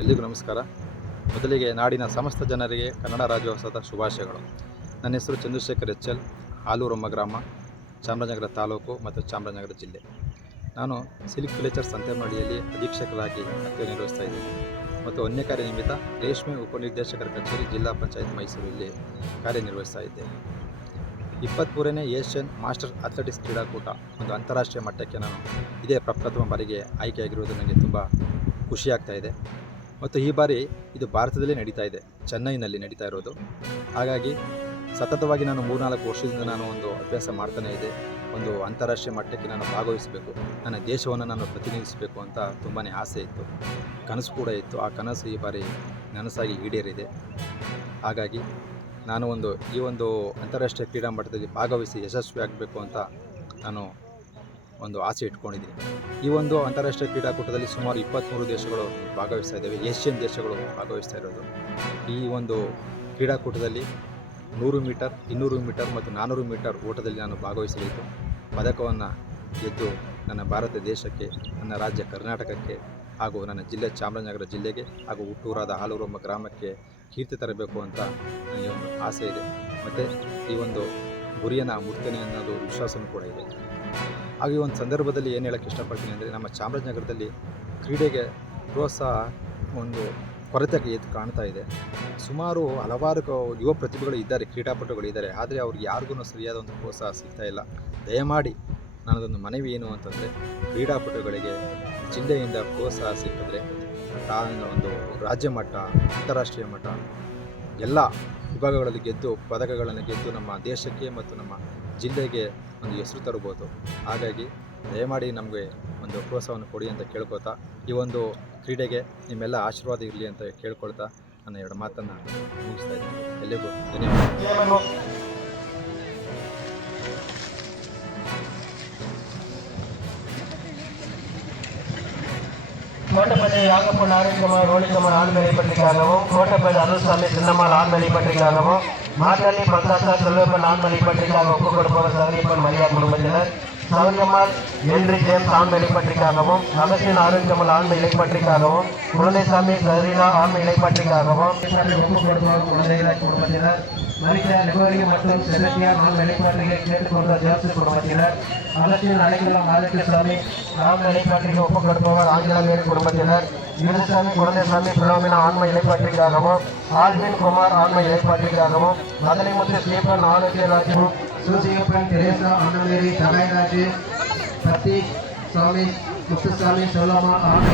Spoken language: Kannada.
ಎಲ್ಲಿಗೂ ನಮಸ್ಕಾರ. ಮೊದಲಿಗೆ ನಾಡಿನ ಸಮಸ್ತ ಜನರಿಗೆ ಕನ್ನಡ ರಾಜ್ಯೋತ್ಸವದ ಶುಭಾಶಯಗಳು. ನನ್ನ ಹೆಸರು ಚಂದ್ರಶೇಖರ್ ಎಚ್.ಎಲ್, ಆಲೂರಮ್ಮ ಗ್ರಾಮ, ಚಾಮರಾಜನಗರ ತಾಲೂಕು ಮತ್ತು ಚಾಮರಾಜನಗರ ಜಿಲ್ಲೆ. ನಾನು ಸಿಲ್ಕ್ ವಿಲೇಜರ್ ಸಂತೆಮಾಡಿಯಲ್ಲಿ ಅಧೀಕ್ಷಕರಾಗಿ ಕಾರ್ಯನಿರ್ವಹಿಸ್ತಾ ಇದ್ದೀನಿ ಮತ್ತು ಅನ್ಯ ಕಾರ್ಯ ನಿಮಿತ್ತ ರೇಷ್ಮೆ ಉಪನಿರ್ದೇಶಕರ ಕಚೇರಿ ಜಿಲ್ಲಾ ಪಂಚಾಯತ್ ಮೈಸೂರಲ್ಲಿ ಕಾರ್ಯನಿರ್ವಹಿಸ್ತಾ ಇದ್ದೇನೆ. 23ನೇ ಏಷ್ಯನ್ ಮಾಸ್ಟರ್ ಅಥ್ಲೆಟಿಕ್ಸ್ ಕ್ರೀಡಾಕೂಟ ಒಂದು ಅಂತಾರಾಷ್ಟ್ರೀಯ ಮಟ್ಟಕ್ಕೆ ನಾನು ಇದೇ ಪ್ರಪ್ರಥಮ ಬಾರಿಗೆ ಆಯ್ಕೆಯಾಗಿರುವುದು ನನಗೆ ತುಂಬ ಖುಷಿಯಾಗ್ತಾ ಇದೆ. ಮತ್ತು ಈ ಬಾರಿ ಇದು ಭಾರತದಲ್ಲೇ ನಡೀತಾ ಇದೆ, ಚೆನ್ನೈನಲ್ಲಿ ನಡೀತಾ ಇರೋದು. ಹಾಗಾಗಿ ಸತತವಾಗಿ ನಾನು 3-4 ವರ್ಷದಿಂದ ನಾನು ಒಂದು ಅಭ್ಯಾಸ ಮಾಡ್ತಾನೇ ಇದೆ. ಒಂದು ಅಂತಾರಾಷ್ಟ್ರೀಯ ಮಟ್ಟಕ್ಕೆ ನಾನು ಭಾಗವಹಿಸಬೇಕು, ನನ್ನ ದೇಶವನ್ನು ನಾನು ಪ್ರತಿನಿಧಿಸಬೇಕು ಅಂತ ತುಂಬಾ ಆಸೆ ಇತ್ತು, ಕನಸು ಕೂಡ ಇತ್ತು. ಆ ಕನಸು ಈ ಬಾರಿ ನನಸಾಗಿ ಈಡೇರಿದೆ. ಹಾಗಾಗಿ ನಾನು ಈ ಒಂದು ಅಂತಾರಾಷ್ಟ್ರೀಯ ಕ್ರೀಡಾ ಮಟ್ಟದಲ್ಲಿ ಭಾಗವಹಿಸಿ ಯಶಸ್ವಿ ಆಗಬೇಕು ಅಂತ ನಾನು ಒಂದು ಆಸೆ ಇಟ್ಕೊಂಡಿದ್ದೀನಿ. ಈ ಒಂದು ಅಂತಾರಾಷ್ಟ್ರೀಯ ಕ್ರೀಡಾಕೂಟದಲ್ಲಿ ಸುಮಾರು 23 ದೇಶಗಳು ಭಾಗವಹಿಸ್ತಾ ಇದ್ದಾವೆ, ಏಷ್ಯನ್ ದೇಶಗಳು ಭಾಗವಹಿಸ್ತಾ ಇರೋದು. ಈ ಒಂದು ಕ್ರೀಡಾಕೂಟದಲ್ಲಿ 100 ಮೀಟರ್, 200 ಮೀಟರ್ ಮತ್ತು 400 ಮೀಟರ್ ಓಟದಲ್ಲಿ ನಾನು ಭಾಗವಹಿಸಲಿದ್ದು ಪದಕವನ್ನು ಗೆದ್ದು ನನ್ನ ಭಾರತ ದೇಶಕ್ಕೆ, ನನ್ನ ರಾಜ್ಯ ಕರ್ನಾಟಕಕ್ಕೆ ಹಾಗೂ ನನ್ನ ಜಿಲ್ಲೆ ಚಾಮರಾಜನಗರ ಜಿಲ್ಲೆಗೆ ಹಾಗೂ ಹುಟ್ಟೂರಾದ ಆಲೂರಮ್ಮ ಗ್ರಾಮಕ್ಕೆ ಕೀರ್ತಿ ತರಬೇಕು ಅಂತ ನನಗೆ ಒಂದು ಆಸೆ ಇದೆ. ಮತ್ತು ಈ ಒಂದು ಗುರಿಯನ್ನು ಮುಟ್ತೇನೆ ಅನ್ನೋದು ವಿಶ್ವಾಸವೂ ಕೂಡ ಇದೆ. ಹಾಗೆ ಈ ಒಂದು ಸಂದರ್ಭದಲ್ಲಿ ಏನು ಹೇಳೋಕ್ಕೆ ಇಷ್ಟಪಡ್ತೀನಿ ಅಂದರೆ, ನಮ್ಮ ಚಾಮರಾಜನಗರದಲ್ಲಿ ಕ್ರೀಡೆಗೆ ಪ್ರೋತ್ಸಾಹ ಒಂದು ಕೊರತೆ ಎದ್ದು ಕಾಣ್ತಾ ಇದೆ. ಸುಮಾರು ಹಲವಾರು ಯುವ ಪ್ರತಿಭೆಗಳು ಇದ್ದಾರೆ, ಕ್ರೀಡಾಪಟುಗಳು ಇದ್ದಾರೆ, ಆದರೆ ಅವ್ರಿಗೆ ಯಾರಿಗೂ ಸರಿಯಾದ ಒಂದು ಪ್ರೋತ್ಸಾಹ ಸಿಗ್ತಾ ಇಲ್ಲ. ದಯಮಾಡಿ ನನ್ನದೊಂದು ಮನವಿ ಏನು ಅಂತಂದರೆ, ಕ್ರೀಡಾಪಟುಗಳಿಗೆ ಜಿಲ್ಲೆಯಿಂದ ಪ್ರೋತ್ಸಾಹ ಸಿಕ್ಕಿದ್ರೆ ಒಂದು ರಾಜ್ಯ ಮಟ್ಟ, ಅಂತಾರಾಷ್ಟ್ರೀಯ ಮಟ್ಟ ಎಲ್ಲ ವಿಭಾಗಗಳಲ್ಲಿ ಗೆದ್ದು ಪದಕಗಳನ್ನು ಗೆದ್ದು ನಮ್ಮ ದೇಶಕ್ಕೆ ಮತ್ತು ನಮ್ಮ ಜಿಲ್ಲೆಗೆ ಒಂದು ಹೆಸರು ತರಬಹುದು. ಹಾಗಾಗಿ ದಯಮಾಡಿ ನಮಗೆ ಒಂದು ಪ್ರೋತ್ಸಾಹವನ್ನು ಕೊಡಿ ಅಂತ ಕೇಳ್ಕೊತಾ, ಈ ಒಂದು ಕ್ರೀಡೆಗೆ ನಿಮ್ಮೆಲ್ಲ ಆಶೀರ್ವಾದ ಇರಲಿ ಅಂತ ಕೇಳ್ಕೊಳ್ತಾ ನನ್ನ 2 ಮಾತನ್ನು ಮುಗಿಸ್ತಾ ಇದ್ದೀನಿ. ಎಲ್ಲರಿಗೂ ಧನ್ಯವಾದ. கோட்டப்பள்ளி யாங்கப்பூர் நாராயணகுமார் ரோலிகுமார் ஆண் வெளிப்பட்டிருக்காகவும், கோட்டப்பள்ளி அருள்சாமி சின்னம்மாள் ஆண் வெளிப்பட்டிருக்காகவும், மாட்டாளி பந்தாத்தா செல்வப்பன் ஆண் வெளிப்பட்டிருக்காக ஒப்புக் கொடுப்பவர் சௌரியப்பன் மரியா குடும்பத்தினர், சௌரியம்மாள் எல்ரி ஜேம்ஸ் ஆண் வெளிப்பட்டிருக்காகவும், அகசின் ஆரோக்கியமல் ஆண் இலைப்பட்டிருக்காகவும், குழந்தைசாமி சரீனா ஆண் இலைப்பட்டிருக்காகவும் ஒப்புக் கொடுப்பவர் குழந்தைகளாய் குடும்பத்தினர், மரித்த நெகோரி மற்றும் செலத்தியார் ஆண் வெளிப்பாட்டியை கேட்டுக்கொண்ட ஜோசப் குடும்பத்தினர், அகசின் அலைக்குளம் ஆரோக்கியசாமி ஆண் இலைப்பாட்டிற்கு ஒப்புக் கொடுப்பவர் ஆங்கிலேயர் குடும்பத்தினர், ஈரசாமி குழந்தைசாமி பிலோமினா ஆண்மை இலைப்பாட்டிற்காகவும், ஆல்வின் குமார் ஆண்மை இலைப்பாட்டிற்காகவும், மதனைமுத்து ஸ்டீபன் ஆரோக்கியராஜும், சூசியப்பன் தெரேசா அண்ணமேரி தகாயராஜு, சத்தி சுவாமி முத்துசாமி சோலமா ஆண்மை